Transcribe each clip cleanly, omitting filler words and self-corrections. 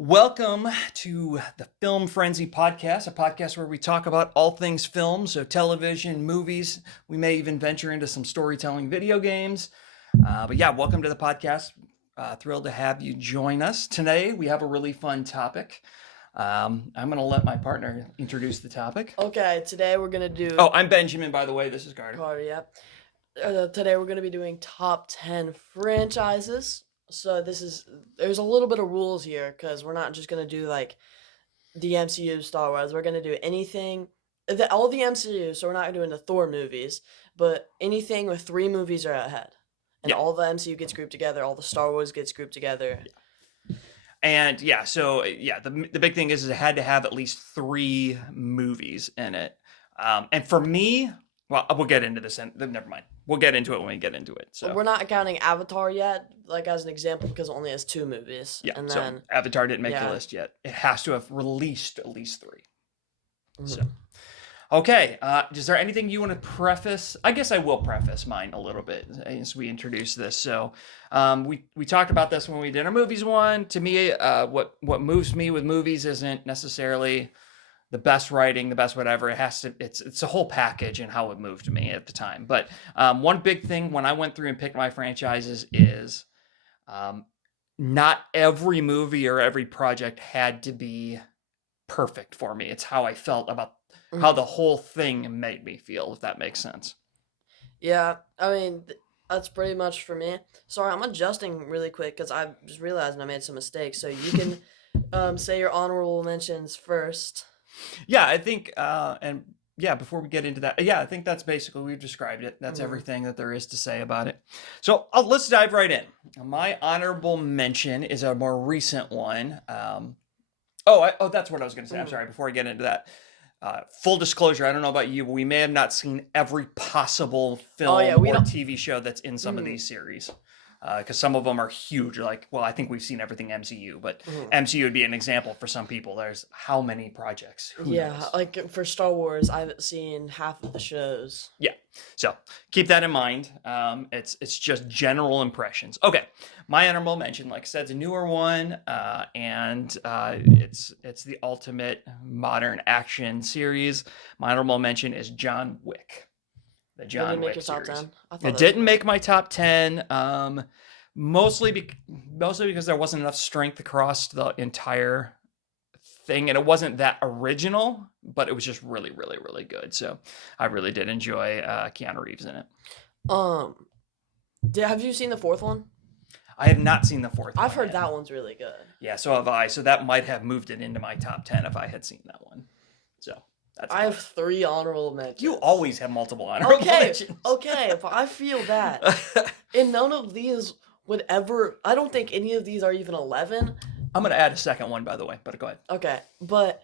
Welcome to the Film Frenzy podcast, a podcast where we talk about all things film, so television, movies. We may even venture into some storytelling video games. But yeah, welcome to the podcast. Thrilled to have you join us. Today, we have a really fun topic. I'm going to let my partner introduce the topic. Okay, today we're gonna do. Oh, I'm Benjamin, by the way. This is Carter. Carter, yep. Today we're gonna be doing top 10 franchises. So there's a little bit of rules here because we're not just gonna do like the MCU Star Wars. We're gonna do anything, all the MCU. So we're not doing the Thor movies, but anything with 3 movies or ahead, and Yeah. all the MCU gets grouped together. All the Star Wars gets grouped together. And yeah, so yeah, the big thing is it had to have at least 3 movies in it. And for me, well, we'll get into this. Never mind. We'll get into it when we get into it. So We're not counting Avatar yet, like as an example, because it only has 2 movies. yeah, And so then Avatar didn't make the yeah. list yet. It has to have released at least 3. Mhm. So okay, is there anything you want to preface? I guess I will preface mine a little bit as we introduce this. So we talked about this when we did our movies one. To me, what moves me with movies isn't necessarily the best writing, the best whatever. It's a whole package and how it moved me at the time. But one big thing when I went through and picked my franchises is not every movie or every project had to be perfect for me. It's how I felt about how the whole thing made me feel, if that makes sense. Yeah, I mean, that's pretty much for me. Sorry, I'm adjusting really quick because I just realized I made some mistakes. So you can say your honorable mentions first. Yeah, I think, and yeah, before we get into that, yeah, I think that's basically, we've described it. That's everything that there is to say about it. So let's dive right in. My honorable mention is a more recent one. That's what I was going to say. I'm sorry, before I get into that. Full disclosure, I don't know about you, but we may have not seen every possible film or TV show that's in some of these series. Because some of them are huge. Like, well, I think we've seen everything MCU, but MCU would be an example for some people. There's how many projects? Who knows? Like for Star Wars, I haven't seen half of the shows. Yeah, so keep that in mind. It's just general impressions. Okay, my honorable mention, like I said, is a newer one, and it's the ultimate modern action series. My honorable mention is John Wick. The John Wick series. It didn't make my top 10. Mostly because there wasn't enough strength across the entire thing, and it wasn't that original, but it was just really, really, really good. So I really did enjoy Keanu Reeves in it. Have you seen the 4th one? I have not seen the 4th one. I've heard that one's really good. Yeah, so have I. So that might have moved it into my top 10 if I had seen that one. So I have 3 honorable mentions. You always have multiple honorable mentions. Okay, but I feel that. And none of these would ever... I don't think any of these are even 11. I'm going to add a second one, by the way, but go ahead. Okay, but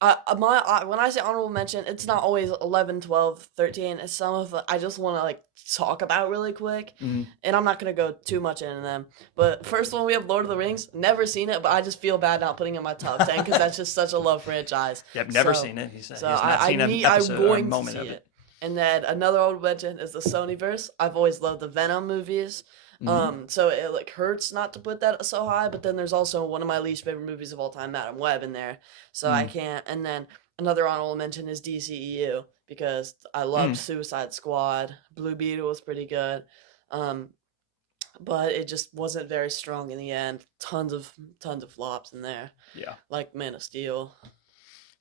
when I say honorable mention, it's not always 11, 12, 13. It's some of I just want to like talk about really quick, and I'm not gonna go too much into them. But first one, we have Lord of the Rings. Never seen it, but I just feel bad not putting it in my top 10 because that's just such a love franchise. Yeah, I've never seen it. He said So he's not seen an episode I'm going or a moment to see of it. And then another honorable mention is the Sonyverse. I've always loved the Venom movies. So it like hurts not to put that so high, but then there's also one of my least favorite movies of all time, Madam Web, in there. So I can't. And then another honorable mention is DCEU because I loved Suicide Squad. Blue Beetle was pretty good. But it just wasn't very strong in the end. Tons of flops in there. Yeah. Like Man of Steel.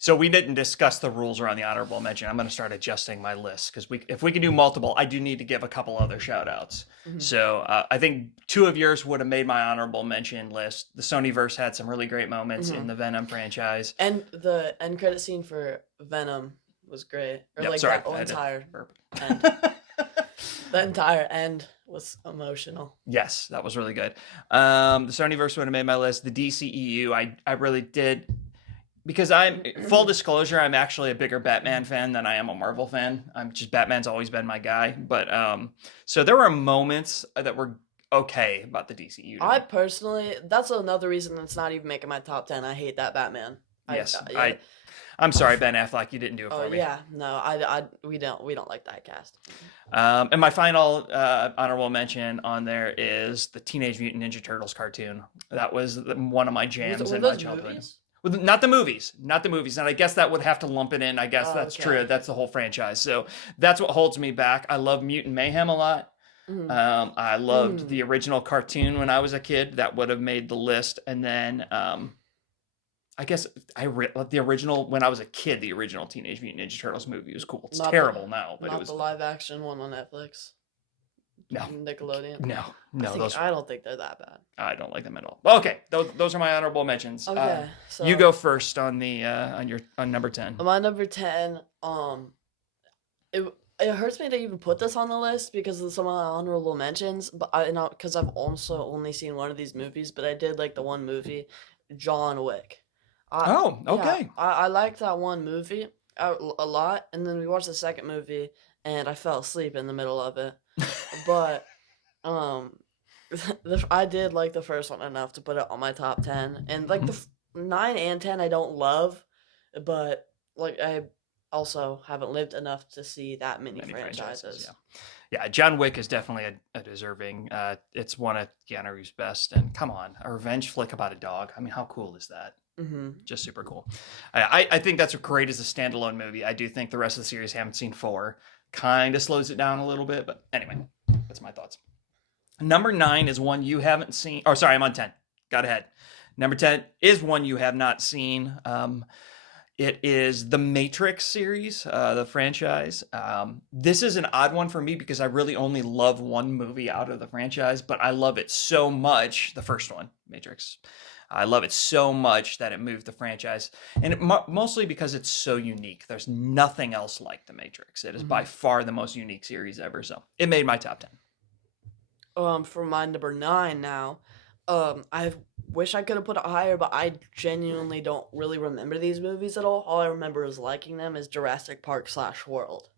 So we didn't discuss the rules around the honorable mention. I'm going to start adjusting my list because if we can do multiple, I do need to give a couple other shout outs. So I think 2 of yours would have made my honorable mention list. The Sonyverse had some really great moments in the Venom franchise. And the end credit scene for Venom was great. Or that entire end. The entire end was emotional. Yes, that was really good. The Sonyverse would have made my list. The DCEU, I really did. Because full disclosure, I'm actually a bigger Batman fan than I am a Marvel fan. Batman's always been my guy. But so there were moments that were okay about the DCU. I personally, that's another reason it's not even making my top 10. I hate that Batman. Yes, yeah. I'm sorry, Ben Affleck, you didn't do it Oh for me. yeah, no, we don't like that cast. And my final honorable mention on there is the Teenage Mutant Ninja Turtles cartoon. That was one of my jams Were in my those childhood. movies? Well, not the movies, not the movies. And I guess that would have to lump it in. I guess Oh, that's okay. true. That's the whole franchise. So that's what holds me back. I love Mutant Mayhem a lot. Mhm. I loved the original cartoon when I was a kid. That would have made the list. And then I guess the original when I was a kid. The original Teenage Mutant Ninja Turtles movie was cool. It's Not terrible now, but it Not was the live action one on Netflix. no, Nickelodeon. no. Those I don't think they're that bad. I don't like them at all. Okay, those are my honorable mentions. Okay, so You go first on the on number 10. my number 10. It hurts me to even put this on the list because of some of my honorable mentions, but because I've also only seen one of these movies, but I did like the one movie, John Wick. Oh, Yeah, okay. I liked that one movie a lot, and then we watched the second movie, and I fell asleep in the middle of it. But um, I did like the first one enough to put it on my top 10, and like the 9 and 10 I don't love, but like I also haven't lived enough to see that many franchises. Yeah, John Wick is definitely a deserving. It's one of Keanu Reeves' best. And come on, a revenge flick about a dog. I mean, how cool is that? Mm-hmm. Just super cool. I think that's great as a standalone movie. I do think the rest of the series, haven't seen 4, kind of slows it down a little bit. But anyway, that's my thoughts. Number 9 is one you haven't seen. Oh, sorry, I'm on 10. Got ahead. Number 10 is one you have not seen. It is the Matrix series, the franchise. This is an odd one for me because I really only love one movie out of the franchise, but I love it so much. The first one, Matrix. I love it so much that it moved the franchise, and mostly because it's so unique. There's nothing else like the Matrix. It is by far the most unique series ever. So it made my top 10. For my number 9 now, I wish I could have put it higher, but I genuinely don't really remember these movies at all. All I remember is liking them is Jurassic Park / World.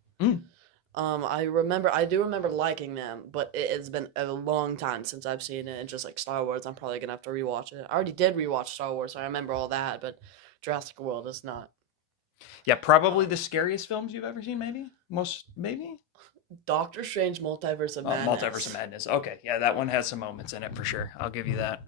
I do remember liking them, but it's been a long time since I've seen it, and just like Star Wars, I'm probably gonna have to rewatch it. I already did rewatch Star Wars, so I remember all that, but Jurassic World is not. Yeah, probably the scariest films you've ever seen, maybe? Doctor Strange Multiverse of Madness. Multiverse of Madness. Okay, yeah, that one has some moments in it for sure. I'll give you that.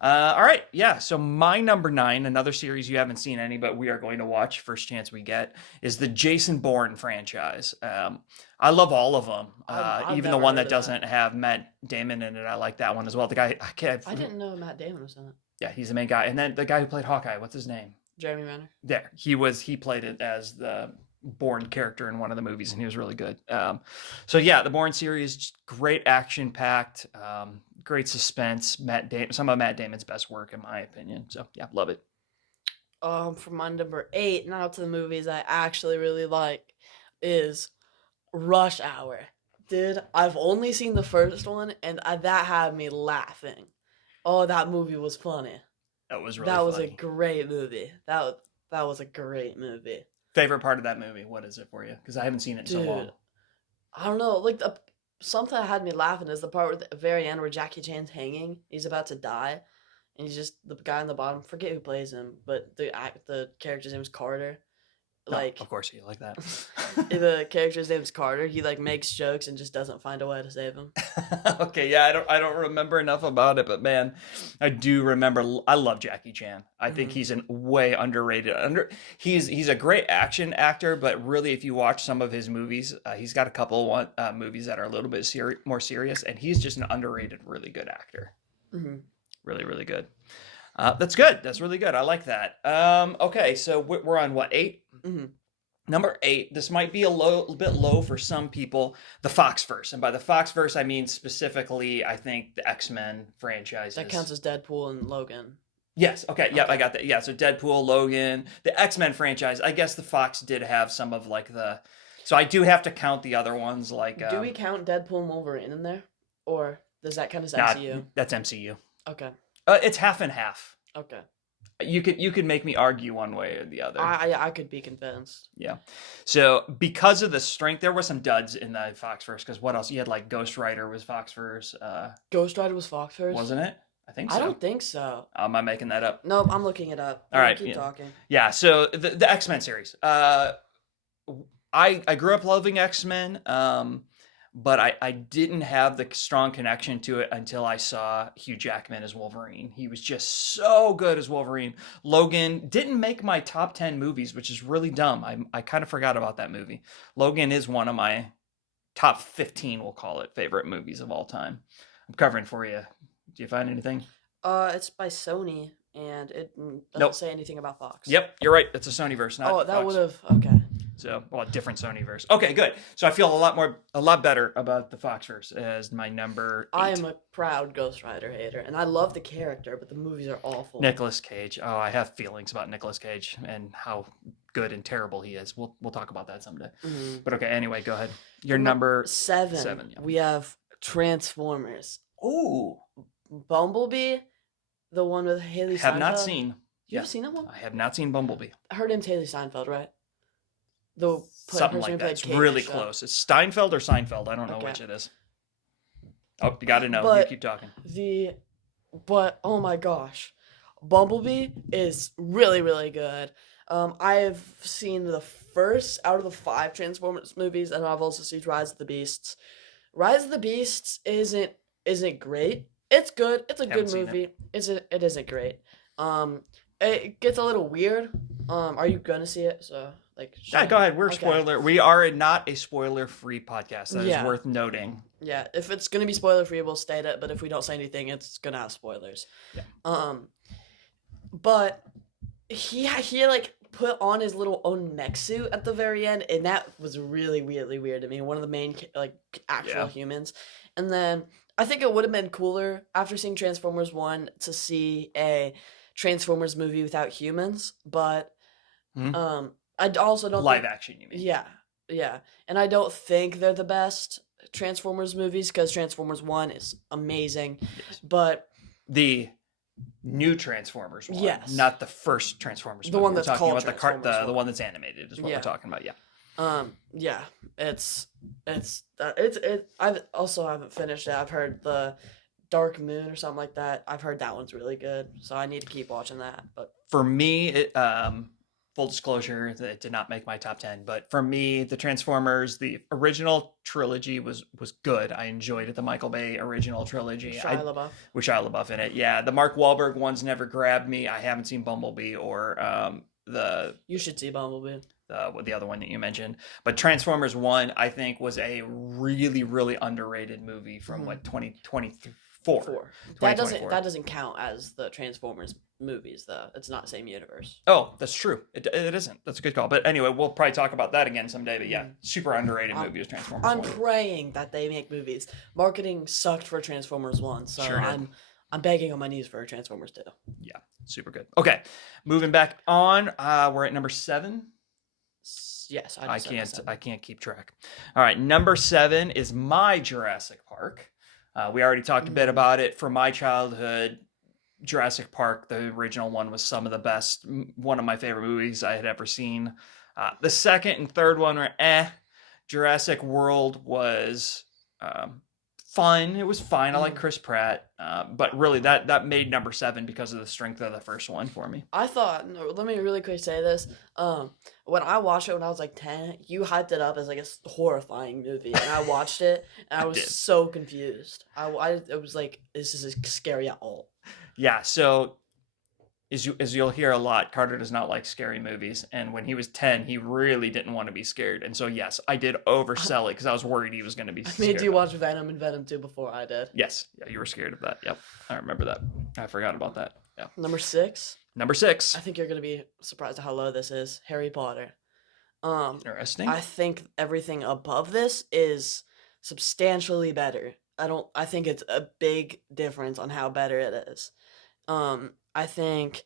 All right, yeah, so my number 9, another series you haven't seen any, but we are going to watch first chance we get, is the Jason Bourne franchise. I love all of them, I've even the never one heard that of doesn't have Matt Damon in it. I like that one as well. The guy, I didn't know Matt Damon was in it. Yeah, he's the main guy. And then the guy who played Hawkeye, what's his name? Jeremy Renner. There, he played it as the Bourne character in one of the movies, and he was really good. So yeah, the Bourne series, great action packed, great suspense. Some of Matt Damon's best work, in my opinion. So yeah, love it. For my number 8, now to the movies I actually really like, is Rush Hour. Dude, I've only seen the first one, and that had me laughing. Oh, that movie was funny. That was really That was funny. a great movie. That was a great movie. Favorite part of that movie? What is it for you? Because I haven't seen it in so long. I don't know. Like something that had me laughing is the part at the very end where Jackie Chan's hanging. He's about to die, and he's just the guy on the bottom. Forget who plays him, but the character's name is Carter. Like, of course you like that. the character's name is Carter. He like makes jokes and just doesn't find a way to save him. Okay, yeah, I don't remember enough about it, but man, I do remember. I love Jackie Chan. I think he's an way underrated. He's a great action actor, but really, if you watch some of his movies, he's got a couple movies that are a little bit more serious, and he's just an underrated, really good actor. Really, really good. That's good. That's really good. I like that. Okay, so we're on what, 8? Number 8. This might be a bit low for some people. The Foxverse, and by the Foxverse, I mean specifically, I think the X-Men franchises. That counts as Deadpool and Logan. Yes. Okay. Yep. I got that. Yeah. So Deadpool, Logan, the X-Men franchise. I guess the Fox did have some of like the. So I do have to count the other ones. Like. Do we count Deadpool and Wolverine in there, or does that count as MCU? That's MCU. Okay. It's half and half. Okay. You could make me argue one way or the other. I could be convinced. Yeah. So because of the strength, there were some duds in the Foxverse. Because what else? You had like Ghost Rider was Foxverse. Ghost Rider was Foxverse, Wasn't it? I think I so. don't think so. Am I making that up? Nope, I'm looking it up. All right, Keep yeah. talking. Yeah, so the X-Men series. I grew up loving X-Men, but I didn't have the strong connection to it until I saw Hugh Jackman as Wolverine. He was just so good as Wolverine. Logan didn't make my top 10 movies, which is really dumb. I kind of forgot about that movie. Logan is one of my top 15, we'll call it, favorite movies of all time. I'm covering for you. Do you find anything? It's by Sony, and it doesn't Nope. say anything about Fox. Yep, you're right. It's a Sonyverse, not Oh, that Fox. would have. Okay. So, well, a different Sonyverse. Okay, good. So I feel a lot better about the Foxverse as my number 8. I am a proud Ghost Rider hater, and I love the character, but the movies are awful. Nicolas Cage. Oh, I have feelings about Nicolas Cage and how good and terrible he is. We'll talk about that someday. Mhm. But okay, anyway, go ahead. Your number 7. yeah. We have Transformers. Ooh, Bumblebee, the one with Haley Steinfeld. have not seen. You've Yeah, seen that one? I have not seen Bumblebee. Her name's Haley Steinfeld, right? The Something person like who that. played It's Kate in really the show. close. It's Steinfeld or Seinfeld. I don't know Okay. which it is. Oh, you got to know. You But keep talking. But oh my gosh, Bumblebee is really really good. I've seen the first out of the 5 Transformers movies, and I've also seen Rise of the Beasts. Rise of the Beasts isn't great. It's good. It's a Haven't good seen it. movie. It isn't great. It gets a little weird. Are you gonna see it? So like. Yeah, go ahead. We're Okay. spoiler. We are not a spoiler-free podcast. That is Yeah. worth noting. Yeah, if it's gonna be spoiler free, we'll state it. But if we don't say anything, it's gonna have spoilers. Yeah. But he like put on his little own mech suit at the very end, and that was really really weird to me. One of the main like actual Yeah. humans, and then I think it would have been cooler after seeing Transformers 1 to see a Transformers movie without humans. But Hmm? I also don't Live think, action, you mean? yeah, and I don't think they're the best Transformers movies because Transformers 1 is amazing, Yes. but The new Transformers one, Yes. not the first Transformers. The movie. one We're that's talking called about the Transformers the one. one that's animated is what Yeah. we're talking about. Yeah. yeah, it's I also haven't finished it. I've heard the Dark Moon or something like that. I've heard that one's really good, so I need to keep watching that. But For me, full disclosure, it did not make my top 10. But for me, the Transformers, the original trilogy was good. I enjoyed it. The Michael Bay original trilogy. Shia LaBeouf. With Shia LaBeouf in it. Yeah, the Mark Wahlberg ones never grabbed me. I haven't seen Bumblebee or the You should see Bumblebee. the other one that you mentioned. But Transformers 1, I think, was a really, really underrated movie from what, 2024? That doesn't count as the Transformers movies though. It's not the same universe. Oh, that's true. It isn't. That's a good call. But anyway, we'll probably talk about that again someday. But yeah, super underrated movie is Transformers I'm 1. praying that they make movies. Marketing sucked for Transformers 1, so Sure did. I'm begging on my knees for Transformers 2. Yeah, super good. Okay, moving back on. We're at number 7. Yes, I just said can't. seven. I can't keep track. All right, number 7 is my Jurassic Park. We already talked a bit about it. From my childhood, Jurassic Park, the original one, was some of the best. One of my favorite movies I had ever seen. The second and third one were Jurassic World was fun. It was fine. I like Chris Pratt, but really that made number 7 because of the strength of the first one for me. I thought, no, let me really quick say this. When I watched it when I was like 10, you hyped it up as like a horrifying movie, and I watched it and I was did. so confused. It was like, this isn't scary at all. Yeah, so as you'll hear a lot, Carter does not like scary movies, and when he was 10, he really didn't want to be scared. And so yes, I did oversell it because I was worried he was going to be I scared. made you watch Venom and Venom 2 before I did. Yes, yeah, you were scared of that. Yep, I remember that. I forgot about that. Yeah. Number 6. Number 6. I think you're gonna be surprised at how low this is. Harry Potter. Interesting. I think everything above this is substantially better. I think it's a big difference on how better it is. I think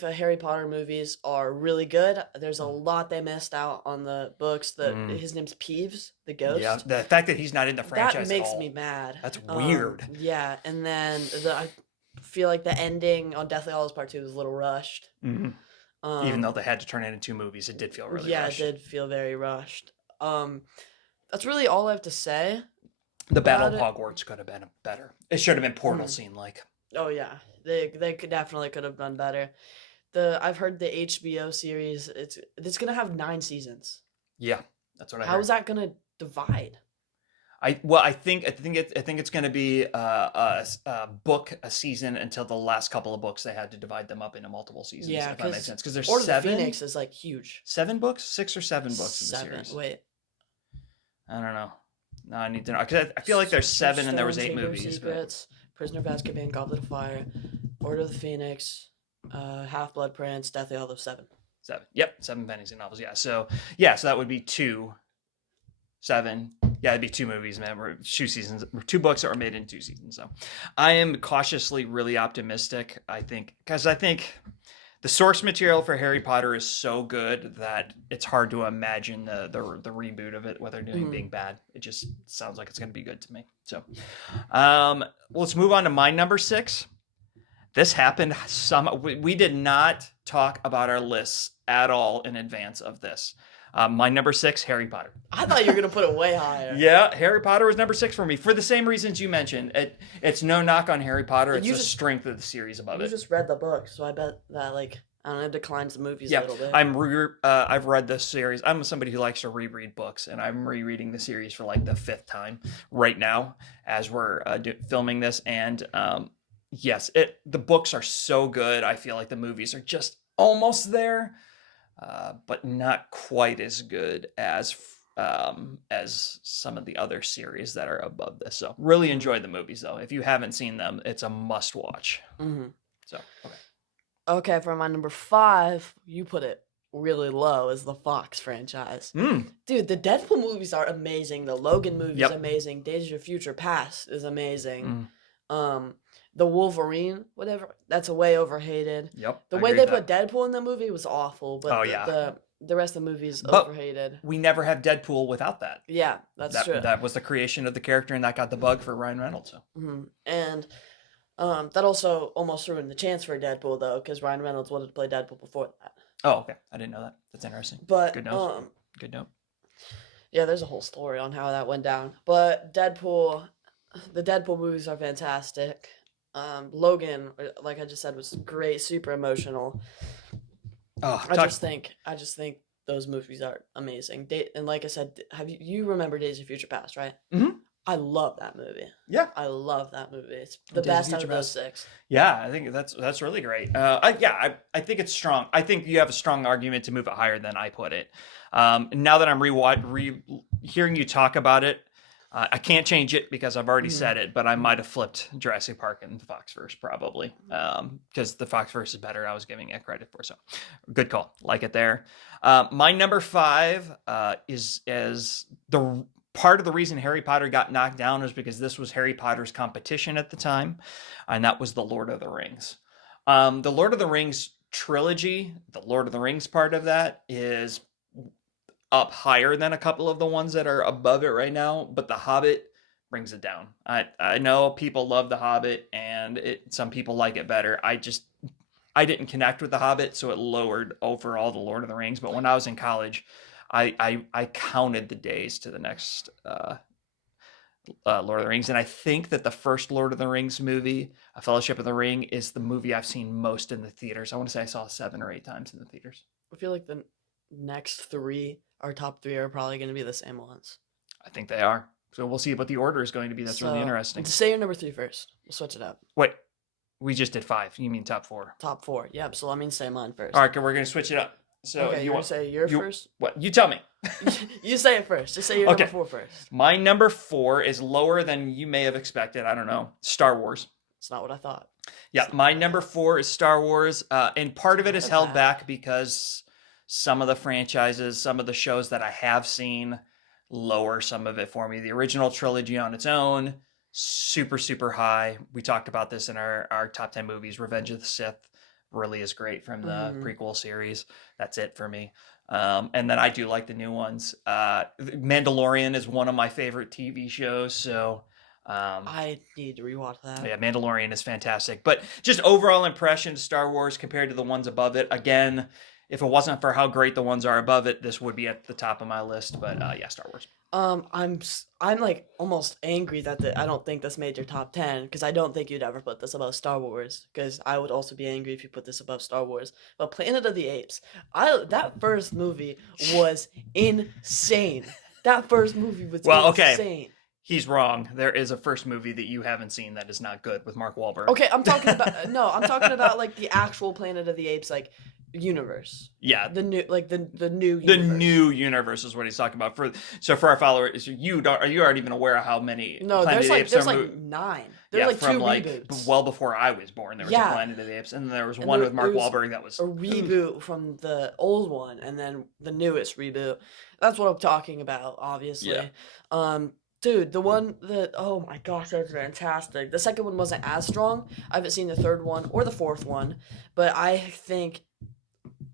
the Harry Potter movies are really good. There's a lot they missed out on the books. His name's Peeves, the ghost. Yeah, the fact that he's not in the franchise That at makes all. me mad. That's weird. Yeah, and then I feel like the ending on Deathly Hallows Part 2 was a little rushed. Mhm. Even though they had to turn it into 2 movies, it did feel really rushed. It did feel very rushed. That's really all I have to say. The Battle of about it. Hogwarts could have been better. It should have been Portal Mm. scene like. Oh yeah, they could have done better. I've heard the HBO series. It's gonna have 9 seasons. Yeah, that's what I How heard. is that gonna divide? I think it's going to be a book a season until the last couple of books they had to divide them up into multiple seasons. Yeah, If that makes because sense, because there's Order of the seven Phoenix is like huge. 7 books, 6 or 7 books in the Seven. series. Wait. I don't know. No, I need to know because I feel like there's Sorcerer's 7 and there was Stone, 8 Chamber of movies. But Secrets, Prisoner of Azkaban, Goblet of Fire, Order of the Phoenix, Half Blood Prince, Deathly Hallows 7. 7. Yep, 7 fantasy novels. So that would be 2, 7. Yeah, it'd be 2 movies, man. Or 2 seasons, 2 books that were made in 2 seasons. So I am cautiously really optimistic. I think the source material for Harry Potter is so good that it's hard to imagine the reboot of it, what they're doing being bad. It just sounds like it's going to be good to me. So let's move on to my number 6. This happened we did not talk about our lists at all in advance of this. My number 6, Harry Potter. I thought you were gonna put it way higher. Yeah, Harry Potter was number 6 for me for the same reasons you mentioned. It's no knock on Harry Potter. It's the strength of the series above You it. just read the book, so I bet that I don't know, it declines the movies Yeah, a little bit. I've read this series. I'm somebody who likes to reread books, and I'm rereading the series for like the 5th time right now as we're filming this. And yes, the books are so good. I feel like the movies are just almost there. But not quite as good as some of the other series that are above this. So really enjoyed the movies though. If you haven't seen them, it's a must watch. Mm-hmm. So okay, for my number 5, you put it really low as the Fox franchise. Dude, the Deadpool movies are amazing. The Logan movie is amazing. Days of Your Future Past is amazing. The Wolverine, whatever, that's a way overhated. Yep. The way they put Deadpool in the movie was awful, but the rest of the movie is overhated. We never have Deadpool without that. Yeah, that's true. That was the creation of the character, and that got the bug for Ryan Reynolds. So. And that also almost ruined the chance for Deadpool, though, because Ryan Reynolds wanted to play Deadpool before that. Oh, okay. I didn't know that. That's interesting. But good note. Good note. Yeah, there's a whole story on how that went down. But the Deadpool movies are fantastic. Logan, like I just said, was great, super emotional. I just think those movies are amazing. And like I said, you remember Days of Future Past, right? Mm-hmm. I love that movie. Yeah, I love that movie. It's the best out of those 6. Yeah, I think that's really great. I think it's strong. I think you have a strong argument to move it higher than I put it. Now that I'm hearing you talk about it, I can't change it because I've already said it, but I might have flipped Jurassic Park and the Foxverse probably because the Foxverse is better. I was giving it credit for, so good call. Like it there. My number 5 is the part of the reason Harry Potter got knocked down was because this was Harry Potter's competition at the time, and that was the Lord of the Rings. The Lord of the Rings trilogy, the Lord of the Rings part of that is up higher than a couple of the ones that are above it right now, but The Hobbit brings it down. I know people love The Hobbit and some people like it better. I didn't connect with The Hobbit, so it lowered overall the Lord of the Rings. But when I was in college, I counted the days to the next Lord of the Rings, and I think that the first Lord of the Rings movie, A Fellowship of the Ring, is the movie I've seen most in the theaters. I want to say I saw 7 or 8 times in the theaters. I feel like the next 3, our top 3, are probably going to be the same ones. I think they are. So we'll see what the order is going to be. That's really interesting. Say your number 3 first. We'll switch it up. Wait, we just did 5. You mean top 4? Top 4. Yep. So let me say mine first. All right, we're going to switch it up. So okay, you want to say your first? What? You tell me. You say it first. Just say your number 4 first. My number 4 is lower than you may have expected. I don't know. Star Wars. It's not what I thought. Yeah, my number 4 is Star Wars. And part of it is held back because some of the franchises, some of the shows that I have seen lower some of it for me. The original trilogy on its own, super, super high. We talked about this in our top 10 movies. Revenge of the Sith really is great from the prequel series. That's it for me. And then I do like the new ones. Mandalorian is one of my favorite TV shows. So I need to rewatch that. Yeah, Mandalorian is fantastic. But just overall impression of Star Wars compared to the ones above it, again, if it wasn't for how great the ones are above it, this would be at the top of my list. But yeah, Star Wars. I'm like almost angry that I don't think this made your top 10 because I don't think you'd ever put this above Star Wars because I would also be angry if you put this above Star Wars. But Planet of the Apes, that first movie was insane. That first movie was okay. insane. He's wrong. There is a first movie that you haven't seen that is not good with Mark Wahlberg. Okay, I'm talking about I'm talking about like the actual Planet of the Apes like universe. Yeah, the new universe. The new universe is what he's talking about. For our followers, are you already even aware of how many? No, Planet there's like 9. There's like from two like reboots. well before I was born. There was a Planet of the Apes, and there was one with Mark Wahlberg that was a reboot from the old one, and then the newest reboot. That's what I'm talking about, obviously. Yeah. Dude, the one that, oh my gosh, that's fantastic. The second one wasn't as strong. I haven't seen the third one or the fourth one, but I think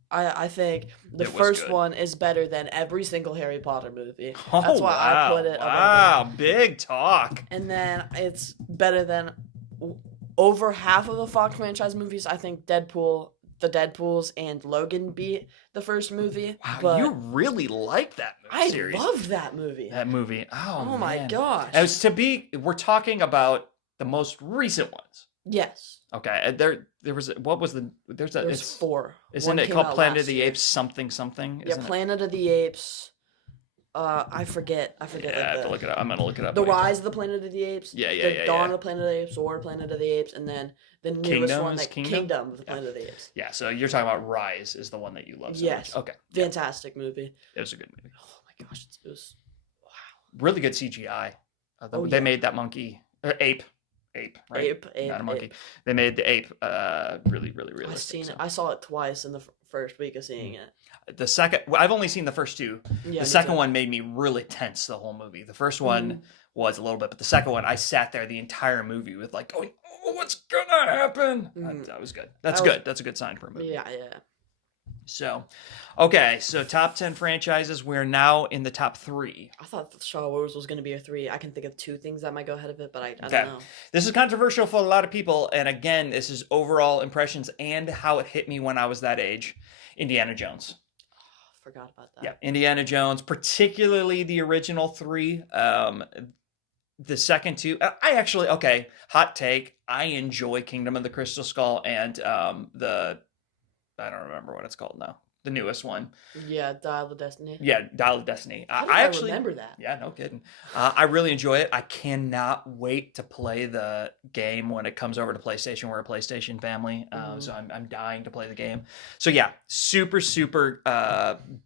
the first one is better than every single Harry Potter movie. That's why I put it above. Wow, big talk. And then it's better than over half of the Fox franchise movies. I think the Deadpools and Logan beat the first movie. Wow, but you really like that movie series. I love that movie. That movie. Oh my man. gosh. We're talking about the most recent ones. Yes. Okay. There was There's 4. Isn't it called Planet of the Apes something? Yeah, Planet of the Apes. I forget. Yeah, I have to look it up. I'm gonna look it up. The Rise of the Planet of the Apes. Yeah. The Dawn of the Planet of the Apes, or Planet of the Apes, and then the newest one, Kingdom of the Planet of the Apes. Yeah, so you're talking about Rise is the one that you love so yes. much. Okay. Fantastic movie. It was a good movie. Oh my gosh, it was wow. Really good CGI. They made that monkey ape, right? Ape, not a monkey. Ape. They made the ape really realistic. I saw it twice in the first week of seeing it. The second, I've only seen the first 2. Yeah, the second one made me really tense the whole movie. The first one was a little bit, but the second one, I sat there the entire movie with like going, oh, what's gonna happen? That was good. That's good. That's a good sign for a movie. Yeah. So, okay, so top 10 franchises. We're now in the top 3. I thought Star Wars was going to be a 3. I can think of 2 things that might go ahead of it, but I don't know. This is controversial for a lot of people, and again, this is overall impressions and how it hit me when I was that age. Indiana Jones. Forgot about that. Yeah, Indiana Jones, particularly the original 3. The second 2, hot take. I enjoy Kingdom of the Crystal Skull and I don't remember what it's called now. The newest one. Yeah, Dial of Destiny. Yeah, Dial of Destiny. I actually remember that. Yeah, no kidding. I really enjoy it. I cannot wait to play the game when it comes over to PlayStation. We're a PlayStation family, so I'm dying to play the game. So yeah, super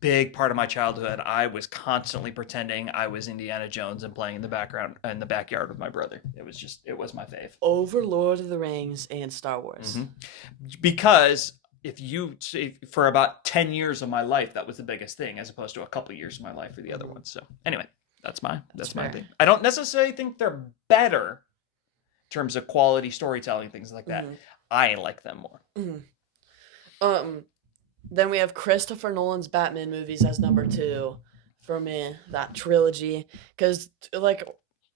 big part of my childhood. I was constantly pretending I was Indiana Jones and playing in the background in the backyard with my brother. It was my fave. Over Lord of the Rings and Star Wars. Because for about 10 years of my life, that was the biggest thing, as opposed to a couple of years of my life for the other ones. So anyway, that's my thing. I don't necessarily think they're better in terms of quality storytelling, things like that. I like them more. Then we have Christopher Nolan's Batman movies as number 2 for me, that trilogy, because like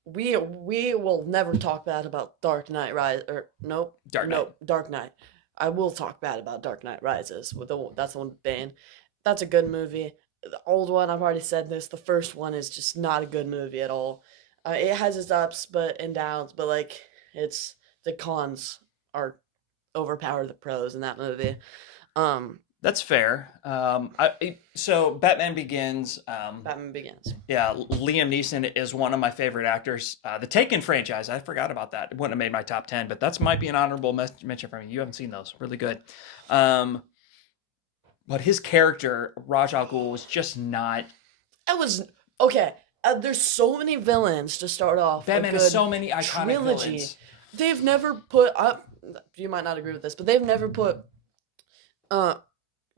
we will never talk bad about Dark Knight. I will talk bad about Dark Knight Rises. That's the one with Bane. That's a good movie. The old one, I've already said this. The first one is just not a good movie at all. It has its ups and downs, but like the cons are overpower the pros in that movie. That's fair. So Batman Begins. Batman Begins. Yeah, Liam Neeson is one of my favorite actors. The Taken franchise, I forgot about that. It wouldn't have made my top 10, but that might be an honorable mention for me. You haven't seen those. Really good. But his character, Ra's al Ghul, was just not... It was... Okay, there's so many villains to start off. Batman has so many iconic villains. They've never put... you might not agree with this, but they've never put...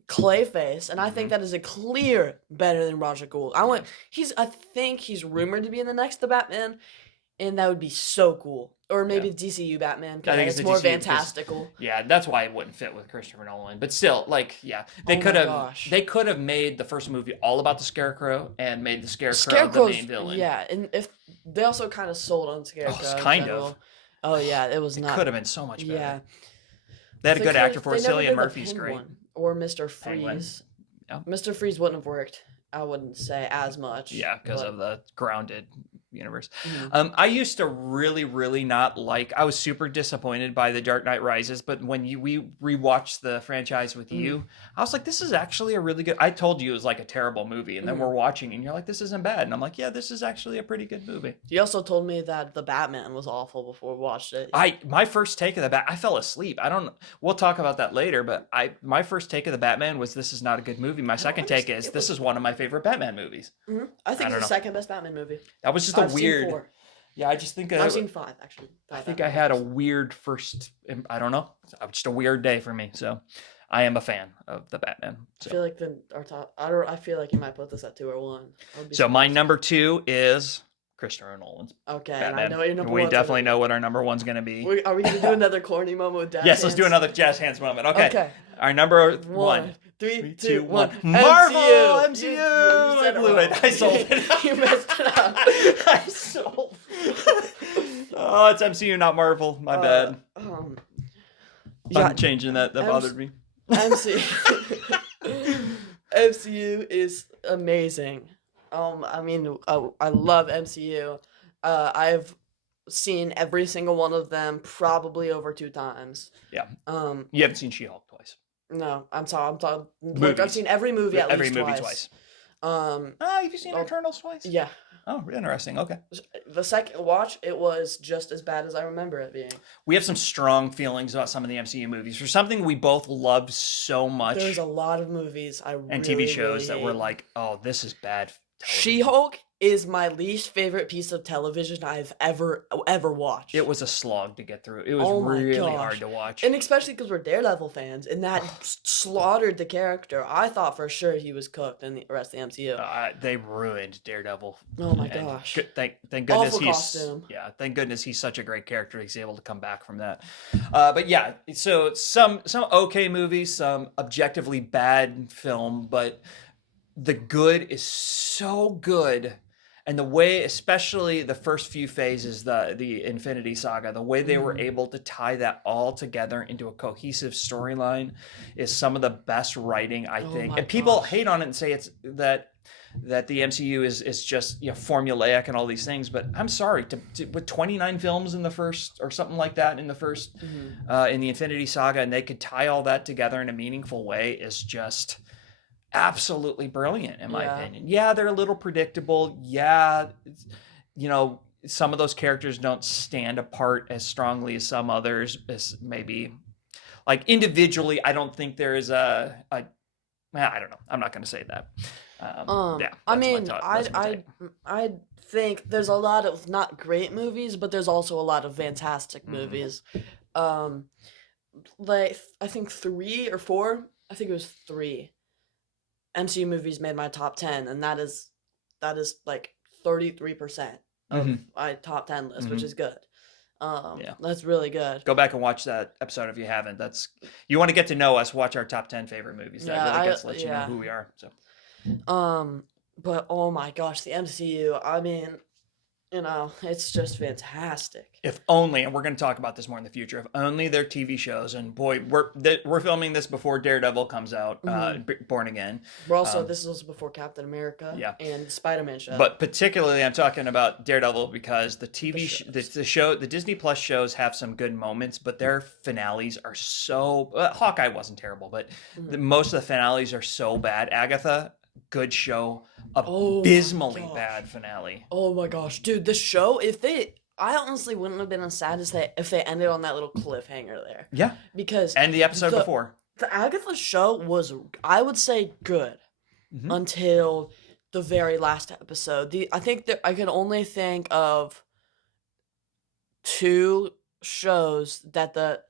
Clayface, and I think that is a clear better than Ra's al Ghul. I think he's rumored to be in the next The Batman, and that would be so cool. Or maybe the DCU Batman, because it's more fantastical. Yeah, that's why it wouldn't fit with Christopher Nolan. But still, they could have made the first movie all about the Scarecrow and made the Scarecrow the main villain. Yeah, and if they also kind of sold on Scarecrow. Oh, kind of. Oh yeah, it was not. Could have been so much better. Yeah. They had a good actor for it. Cillian Murphy's great. Or Mr. Freeze. Mr. Freeze wouldn't have worked. I wouldn't say as much. Yeah, because but- of the grounded universe. Mhm. I used to really not like. I was super disappointed by The Dark Knight Rises, but when we rewatched the franchise with you, I was like, this is actually a really good. I told you it was like a terrible movie, and then we're watching, and you're like, this isn't bad, and I'm like, yeah, this is actually a pretty good movie. You also told me that the Batman was awful before we watched it. My first take of the I fell asleep. I don't. We'll talk about that later, but my first take of the Batman was this is not a good movie. My second take is this is one of my favorite Batman movies. I think don't it's know. the second best Batman movie. That was just a I've seen weird. 4. Yeah, I just think I've seen 5 actually. I 5 think I Batman had a movies. weird first. I don't know. Just a weird day for me. So, I am a fan of the Batman. I So, feel like our top. I feel like you might put this at 2 or 1. so my number 2 is Christopher Nolan's Okay, and Batman. I know what your number We 1's definitely gonna know what our number 1's going to be. be. Are we gonna do another corny moment with Dad? Yes, let's do another jazz hands moment. Okay. Okay. Our number 1. 3, 2, 2, 1. 1. Marvel MCU. MCU. You I said blew wrong. it. I sold it. You messed it up. I sold. Oh, it's MCU, not Marvel. My bad. Yeah, I'm changing that. That bothered me. MCU. MCU is amazing. I mean, I love MCU. I've seen every single one of them probably over 2 times. Yeah. Um, You haven't seen She-Hulk twice. no, I'm sorry. Look, I've Movies. seen every movie at Every least movie twice. twice. Have you seen oh, Eternals twice? Yeah. Oh, interesting. Okay. The second watch, it was just as bad as I remember it being. We have some strong feelings about some of the MCU movies. For something we both love so much, There's a lot of movies I and really, TV shows really that were hate. like, oh, this is bad television. She-Hulk is my least favorite piece of television I've ever watched. It was a slog to get through. It was Oh my really gosh. hard to watch. And especially because we're Daredevil fans, and that slaughtered the character. I thought for sure he was cooked in the rest of the MCU. They ruined Daredevil. Oh my And gosh. Thank goodness Awful he's costume. thank goodness he's such a great character. He's able to come back from that. But yeah, so some okay movies, some objectively bad film, but the good is so good. And the way, especially the first few phases, the Infinity Saga, the way they were able to tie that all together into a cohesive storyline is some of the best writing, I think. my And people gosh. hate on it and say it's that the MCU is just formulaic and all these things. But I'm sorry, with 29 films in the first or something like that in the first in the Infinity Saga, and they could tie all that together in a meaningful way is just absolutely brilliant in my Yeah. opinion. Yeah, they're a little predictable. Yeah, some of those characters don't stand apart as strongly as some others. As maybe like individually, I don't think there is I don't know. I'm not going to say that. Yeah, I that's my mean, thought- that's my take. I think there's a lot of not great movies, but there's also a lot of fantastic Mm-hmm. movies. Like I think 3 or 4. I think it was 3. MCU movies made my top 10, and that is like 33% of Mhm. my top 10 list, which Mhm. is good. Yeah. That's really good. Go back and watch that episode if you haven't. You want to get to know us. Watch our top 10 favorite movies. That Yeah, really gets to let you know yeah. who we are. So But oh my gosh, the MCU. I mean, it's just fantastic. if only, and we're going to talk about this more in the future, if only their TV shows, and boy, we're filming this before Daredevil comes out, Born Again. But also, this was before Captain America Yeah. and the Spider-Man show. But particularly, I'm talking about Daredevil because the TV, the Disney Plus shows have some good moments, but their finales are so. Hawkeye wasn't terrible, but most of the finales are so bad. Agatha, good show, Oh my abysmally gosh. bad finale. oh my gosh, dude, the show. I honestly wouldn't have been as sad as if they ended on that little cliffhanger there, Yeah, because and the episode The- before. the Agatha show was, I would say, good Mhm. until the very last episode. I think that I can only think of 2 shows that the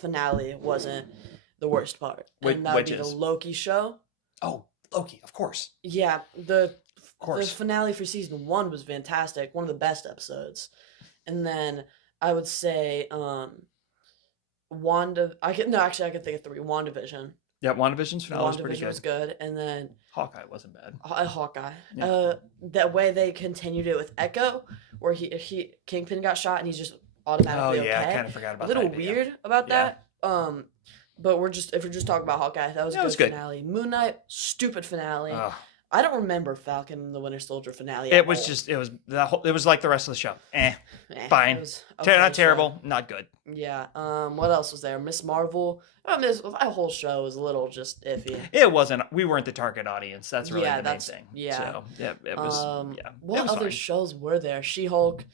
finale wasn't the worst part, and that would Which be the is? Loki show. Oh, Loki, of course. Yeah, the course. finale for season 1 was fantastic, one of the best episodes. And then I would say I could think of 3. WandaVision. Yeah, WandaVision's finale was pretty WandaVision good. was good, and then Hawkeye wasn't bad. Hawkeye. Yeah. That way they continued it with Echo, where he Kingpin got shot and he's just automatically Oh yeah, okay. I kind of forgot A about little that. idea. weird about Yeah. that. But if we're just talking about Hawkeye, that was a That was good good. finale. Moon Knight, stupid finale. Ugh. I don't remember Falcon and the Winter Soldier finale. It was just, it was like the rest of the show. Fine. It was Not so- terrible, not good. Yeah. What else was there? Miss Marvel. That whole show was a little just iffy. It wasn't, we weren't the target audience. That's really Yeah, the main that's- thing. yeah. So, yeah, it was, yeah. What it was other fine. shows were there? She-Hulk.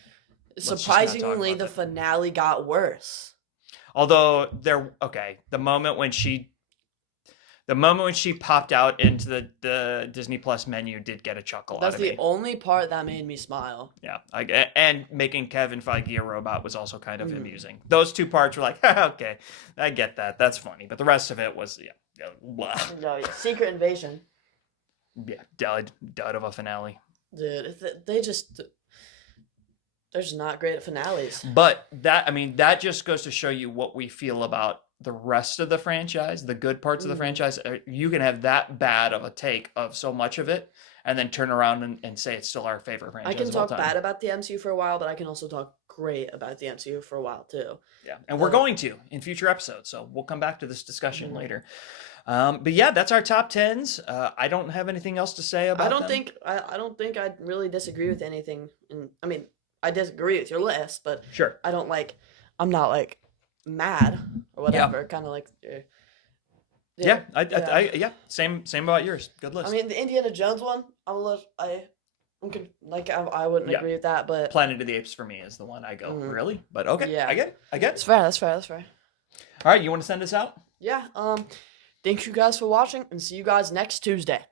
just not talk Surprisingly, about the that. finale got worse. Although the moment when she popped out into the Disney Plus menu did get a chuckle That's out of the me. only part that made me smile. Yeah, and making Kevin Feige a robot was also kind of Mm. amusing. Those two parts were like, okay, I get that. That's funny. But the rest of it was, blah. No, yeah. Secret Invasion. Yeah, dud of a finale. Dude, they're just not great at finales. But that just goes to show you what we feel about the rest of the franchise, the good parts of the Mhm. franchise. You can have that bad of a take of so much of it and then turn around and say it's still our favorite franchise I can of all talk time. bad about the MCU for a while, but I can also talk great about the MCU for a while too. Yeah, and we're going to in future episodes, so we'll come back to this discussion Mhm. later. But yeah, that's our top tens. I don't have anything else to say about I don't them. think I really disagree with anything. And I mean, I disagree with your list, but Sure. I'm not like mad or whatever. Kind of like. Yeah, same about yours. Good list. I mean, the Indiana Jones one, I wouldn't Yeah. agree with that, but Planet of the Apes for me is the one I go, Mhm. really? But okay, Yeah. I get it. that's fair. That's fair. All right, you want to send us out? Yeah. Thank you guys for watching, and see you guys next Tuesday.